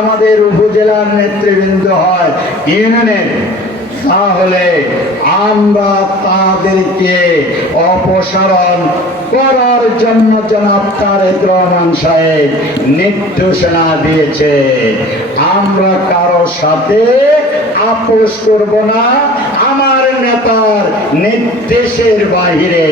আমাদের উপজেলার নেতৃবৃন্দ হয়। ইউনিয়নের তাহলে আমরা তাদেরকে অপসারণ করার জন্য জনাব তারেক রহমান সাহেব নির্দেশনা দিয়েছে। আমরা কারও সাথে আপোষ করব না। আমার নেতার নির্দেশের বাহিরে